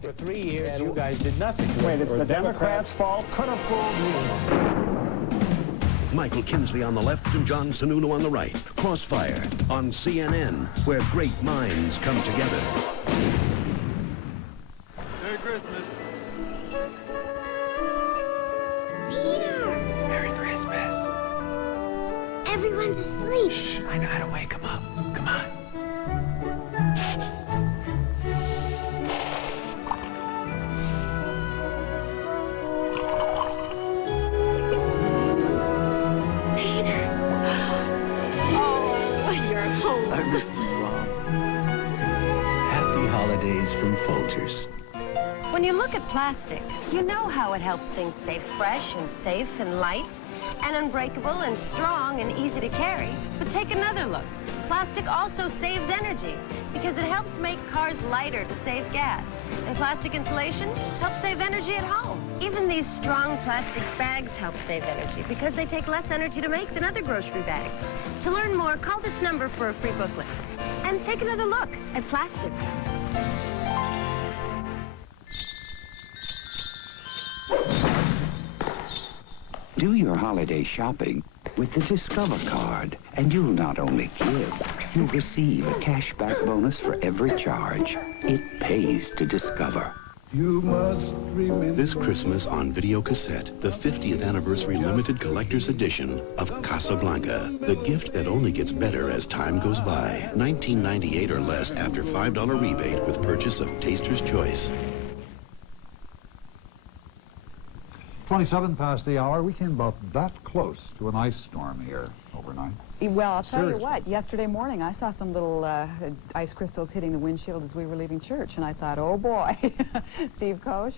For 3 years, you guys did nothing. Wait, it's the Democrats' fault? Could have fooled me. Michael Kinsley on the left and John Sununu on the right. Crossfire on CNN, where great minds come together. Merry Christmas. Merry Christmas. Everyone's asleep. Shh, I know how to wake them up. Come on. I missed you, Mom. Happy holidays from Folgers. When you look at plastic, you know how it helps things stay fresh and safe and light and unbreakable and strong and easy to carry. But take another look. Plastic also saves energy because it helps make cars lighter to save gas. And plastic insulation helps save energy at home. Even these strong plastic bags help save energy because they take less energy to make than other grocery bags. To learn more, call this number for a free booklet. And take another look at plastic. Do your holiday shopping with the Discover card, and you'll not only give, you'll receive a cashback bonus for every charge. It pays to Discover. You must remember. This Christmas on video cassette, the 50th anniversary limited collector's edition of Casablanca, the gift that only gets better as time goes by. $19.98 or less after $5 rebate with purchase of Taster's Choice. 27 past the hour. We came about that close to an ice storm here overnight. Well, I'll tell Seriously. you what, yesterday morning I saw some little ice crystals hitting the windshield as we were leaving church, and I thought, oh boy. Steve Koch?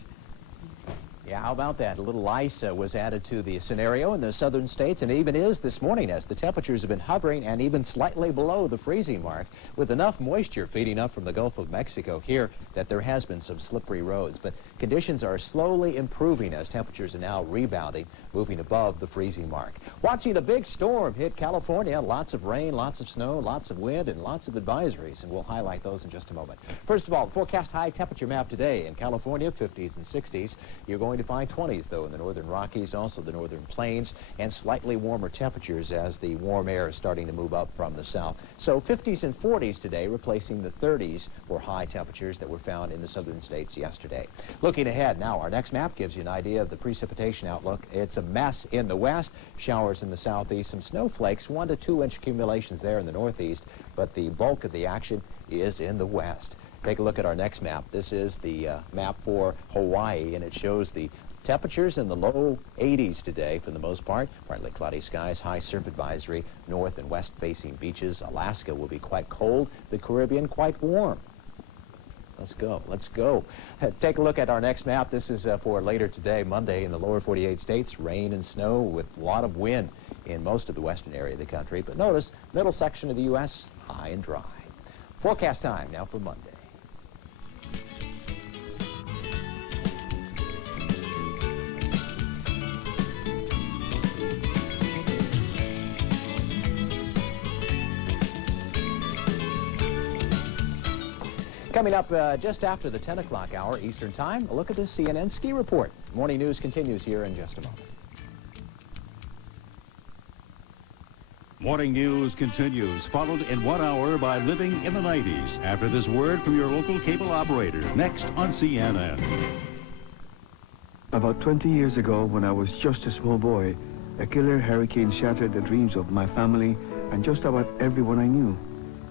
Yeah, how about that? A little ice was added to the scenario in the southern states, and even is this morning as the temperatures have been hovering and even slightly below the freezing mark, with enough moisture feeding up from the Gulf of Mexico here that there has been some slippery roads. But conditions are slowly improving as temperatures are now rebounding, moving above the freezing mark. Watching a big storm hit California. Lots of rain, lots of snow, lots of wind, and lots of advisories, and we'll highlight those in just a moment. First of all, the forecast high temperature map today in California, 50s and 60s. You're going to find 20s, though, in the northern Rockies, also the northern plains, and slightly warmer temperatures as the warm air is starting to move up from the south. So 50s and 40s today, replacing the 30s for high temperatures that were found in the southern states yesterday. Looking ahead now, our next map gives you an idea of the precipitation outlook. It's a mess in the west, showers in the southeast, some snowflakes, 1 to 2 inch accumulations there in the northeast, but the bulk of the action is in the west. Take a look at our next map. This is the map for Hawaii, and it shows the temperatures in the low 80s today for the most part. Partly cloudy skies, high surf advisory, north and west facing beaches. Alaska will be quite cold, the Caribbean quite warm. Let's go. Let's go. Take a look at our next map. This is for later today, Monday, in the lower 48 states. Rain and snow with a lot of wind in most of the western area of the country. But notice, middle section of the U.S., high and dry. Forecast time now for Monday. Coming up just after the 10 o'clock hour Eastern Time, a look at the CNN ski report. Morning news continues here in just a moment. Morning news continues, followed in 1 hour by Living in the 90s. After this word from your local cable operator, next on CNN. About 20 years ago, when I was just a small boy, a killer hurricane shattered the dreams of my family and just about everyone I knew.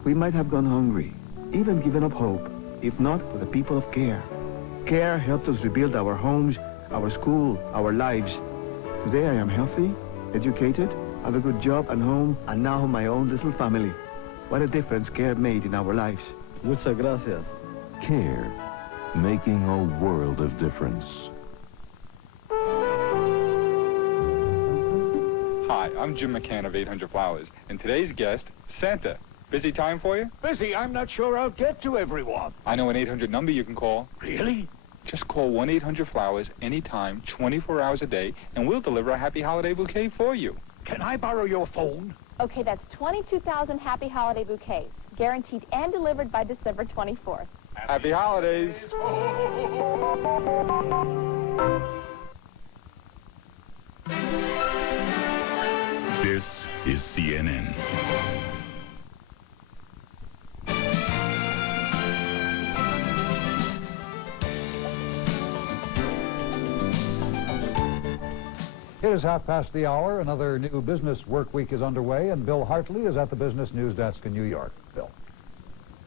We might have gone hungry, even given up hope, if not for the people of CARE. CARE helped us rebuild our homes, our school, our lives. Today I am healthy, educated, have a good job and home, and now my own little family. What a difference CARE made in our lives. Muchas gracias. CARE, making a world of difference. Hi, I'm Jim McCann of 800 Flowers, and today's guest, Santa. Busy time for you? Busy. I'm not sure I'll get to everyone. I know an 800 number you can call. Really? Just call 1-800-Flowers anytime, 24 hours a day, and we'll deliver a happy holiday bouquet for you. Can I borrow your phone? Okay, that's 22,000 happy holiday bouquets, guaranteed and delivered by December 24th. Happy holidays. This is CNN. It is 1:30. Another new business work week is underway, and Bill Hartley is at the business news desk in New York. Bill.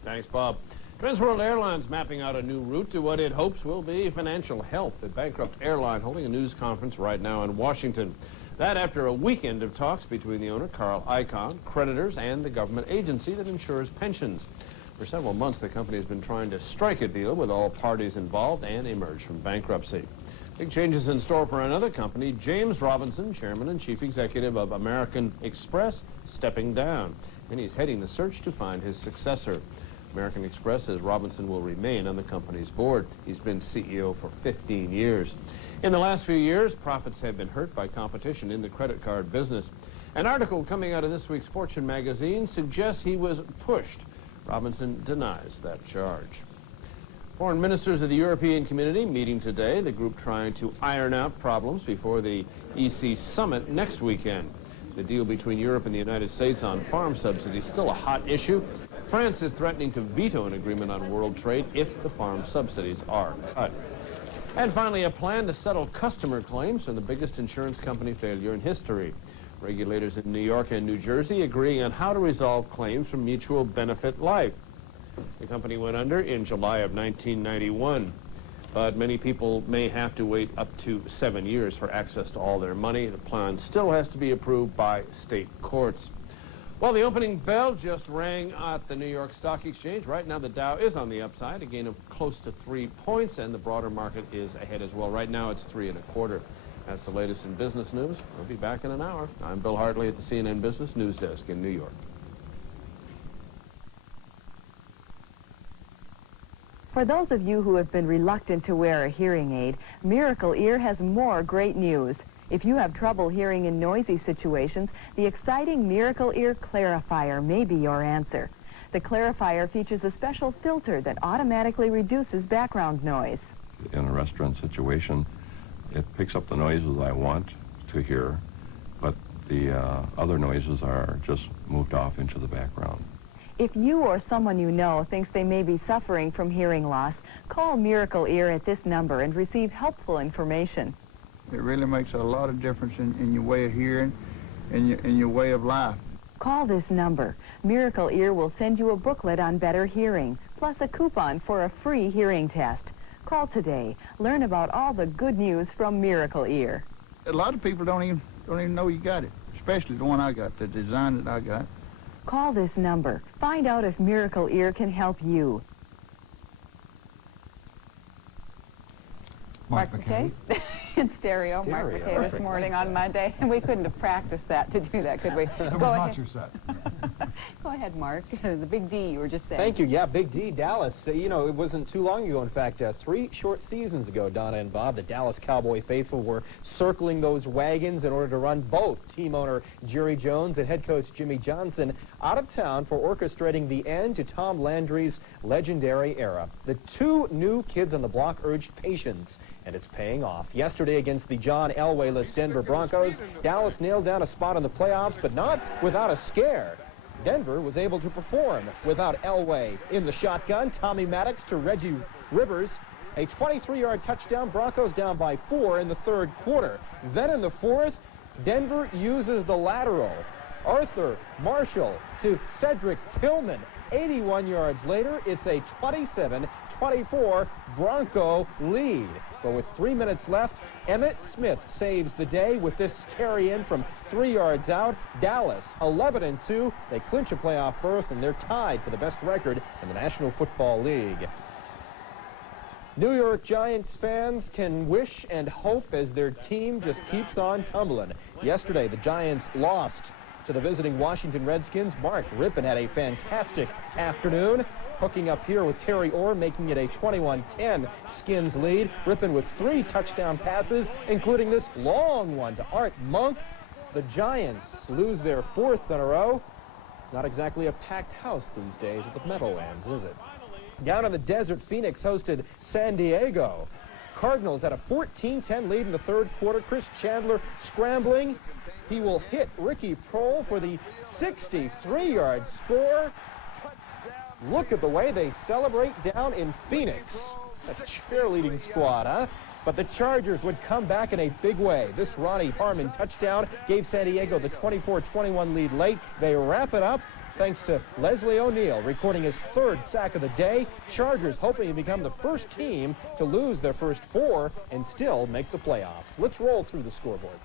Thanks, Bob. Transworld Airlines mapping out a new route to what it hopes will be financial health. The bankrupt airline holding a news conference right now in Washington. That after a weekend of talks between the owner, Carl Icahn, creditors, and the government agency that insures pensions. For several months, the company has been trying to strike a deal with all parties involved and emerge from bankruptcy. Big changes in store for another company. James Robinson, chairman and chief executive of American Express, stepping down. And he's heading the search to find his successor. American Express says Robinson will remain on the company's board. He's been CEO for 15 years. In the last few years, profits have been hurt by competition in the credit card business. An article coming out of this week's Fortune magazine suggests he was pushed. Robinson denies that charge. Foreign ministers of the European community meeting today, the group trying to iron out problems before the EC summit next weekend. The deal between Europe and the United States on farm subsidies still a hot issue. France is threatening to veto an agreement on world trade if the farm subsidies are cut. And finally, a plan to settle customer claims from the biggest insurance company failure in history. Regulators in New York and New Jersey agreeing on how to resolve claims from Mutual Benefit Life. The company went under in July of 1991, but many people may have to wait up to 7 years for access to all their money. The plan still has to be approved by state courts. Well, the opening bell just rang at the New York Stock Exchange. Right now, the Dow is on the upside, a gain of close to 3 points, and the broader market is ahead as well. Right now, it's 3 1/4. That's the latest in business news. We'll be back in an hour. I'm Bill Hartley at the CNN Business News Desk in New York. For those of you who have been reluctant to wear a hearing aid, Miracle Ear has more great news. If you have trouble hearing in noisy situations, the exciting Miracle Ear Clarifier may be your answer. The Clarifier features a special filter that automatically reduces background noise. In a restaurant situation, it picks up the noises I want to hear, but the other noises are just moved off into the background. If you or someone you know thinks they may be suffering from hearing loss, call Miracle Ear at this number and receive helpful information. It really makes a lot of difference in your way of hearing and in your way of life. Call this number. Miracle Ear will send you a booklet on better hearing, plus a coupon for a free hearing test. Call today. Learn about all the good news from Miracle Ear. A lot of people don't even know you got it, especially the one I got, the design that I got. Call this number. Find out if Miracle Ear can help you. Mark McKay. In stereo, Mark McKay this morning on Monday. And we couldn't have practiced that to do that, could we? That was not your set. Go ahead, Mark. The Big D you were just saying. Thank you. Yeah, Big D, Dallas. You know, it wasn't too long ago. In fact, 3 short seasons ago, Donna and Bob, the Dallas Cowboy faithful were circling those wagons in order to run both team owner Jerry Jones and head coach Jimmy Johnson out of town for orchestrating the end to Tom Landry's legendary era. The 2 new kids on the block urged patience, and it's paying off. Yesterday against the John Elway-less Denver Broncos, Dallas nailed down a spot in the playoffs, but not without a scare. Denver was able to perform without Elway in the shotgun. Tommy Maddox to Reggie Rivers. A 23-yard touchdown. Broncos down by 4 in the 3rd quarter. Then in the 4th, Denver uses the lateral. Arthur Marshall to Cedric Tillman. 81 yards later, it's a 27-24 Bronco lead. But with 3 minutes left, Emmitt Smith saves the day with this carry-in from 3 yards out. Dallas, 11-2. They clinch a playoff berth, and they're tied for the best record in the National Football League. New York Giants fans can wish and hope as their team just keeps on tumbling. Yesterday, the Giants lost to the visiting Washington Redskins. Mark Rippon had a fantastic afternoon, hooking up here with Terry Orr, making it a 21-10 Skins lead. Rippon with 3 touchdown passes, including this long one to Art Monk. The Giants lose their 4th in a row. Not exactly a packed house these days at the Meadowlands, is it? Down in the desert, Phoenix hosted San Diego. Cardinals had a 14-10 lead in the third quarter. Chris Chandler scrambling. He will hit Ricky Prohl for the 63-yard score. Look at the way they celebrate down in Phoenix. A cheerleading squad, huh? But the Chargers would come back in a big way. This Ronnie Harmon touchdown gave San Diego the 24-21 lead late. They wrap it up thanks to Leslie O'Neal recording his third sack of the day. Chargers hoping to become the first team to lose their first 4 and still make the playoffs. Let's roll through the scoreboard.